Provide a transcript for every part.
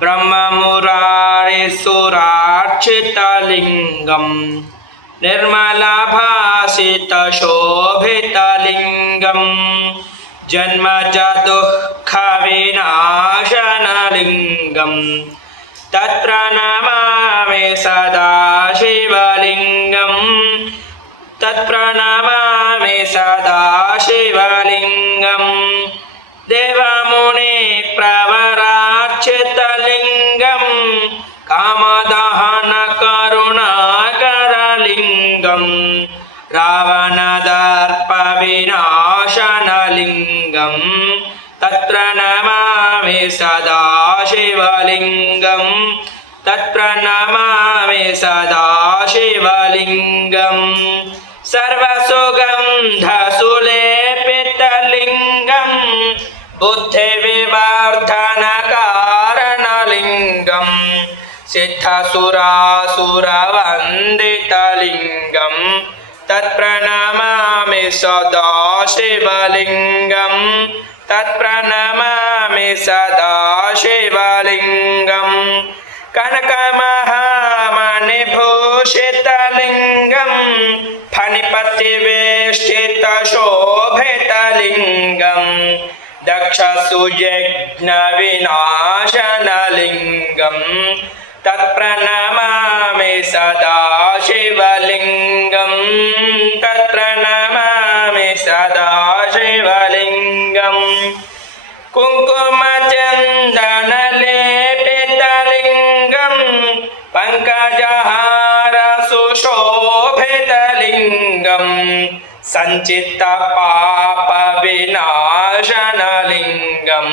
ब्रह्ममुरारिसुरार्चितलिङ्गं निर्मलभासितशोभितलिङ्गं जन्मजदुःखविनाशनलिङ्गं तत्प्रणमामि सदा शिवलिङ्गं तत्प्रणमामि सदा शिवलिङ्गं देवमुनिप्रवरार्चितलिङ्गं कामदहनकरुणाकरलिङ्गं रावणदर्पविनाशनलिङ्गं तत्प्रणमामि सदा शिवलिङ्गं तत्प्रणमामि सदा शिवलिङ्गं सर्वसुगन्धसुलेपितलिङ्गं बुद्धिविवर्धनकारणलिङ्गं सिद्धसुरासुरवन्दितलिङ्गं तत्प्रणमामि सदा शिवलिङ्गं तत्प्रणमामि सदा शिवलिङ्गं कनकमहामणिभूषितलिङ्गं फणिपतिवेष्टितशोभितलिङ्गं दक्षसुयज्ञविनाशनलिङ्गं तत्प्रणमामि सदा शिवलिङ्गं तत्प्रणमामि सदा शिवलिङ्गं कुङ्कुमचन्दनलेपितलिङ्गं पङ्कजहारसुशोभितलिङ्गं सञ्चित्तपापविनाशनलिङ्गं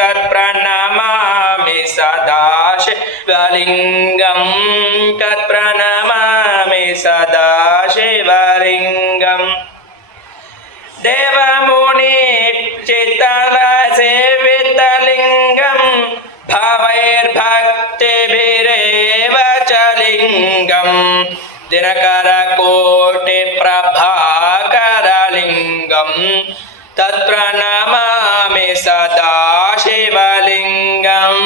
तत्प्रणमामि सदा शिवलिङ्गं तत्प्रणमामि सदा शिवलिङ्गं देवमुनिचित्तसेवितलिङ्गं भवैर्भक्तिभिरेव च लिङ्गं दिनकरकोटिप्रभाकरलिङ्गं तत्प्रणमामि सदा शिवलिङ्गं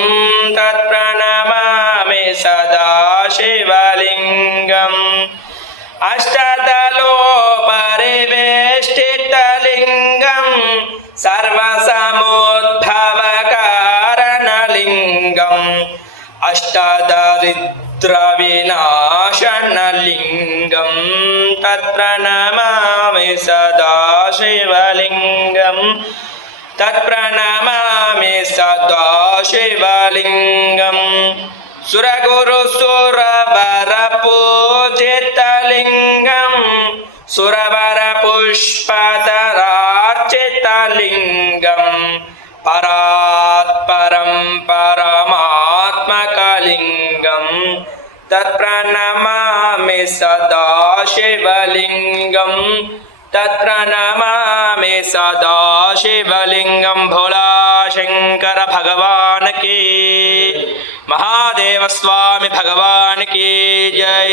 तत्प्रणमामि सदा शिवलिङ्गम् अष्टदलोपरिवेष्टितलिङ्गं सर्वसमुद्भवकारणलिङ्गं अष्टदरिद्रविनाशनलिङ्गं तत्प्रणमामि सदा शिवलिङ्गं तत्प्रणमामि सदा शिवलिङ्गं सुरगुरुसुरवरपूजितलिङ्गं सुरवरपुष्पधरार्चितलिङ्गं परात्परं परमात्मकलिङ्गं तत्प्रणमामि सदा शिवलिङ्गं तत्प्रणमामि सदा शिवलिङ्गं भोला शंकर भगवान की महादेव स्वामी भगवान की जय।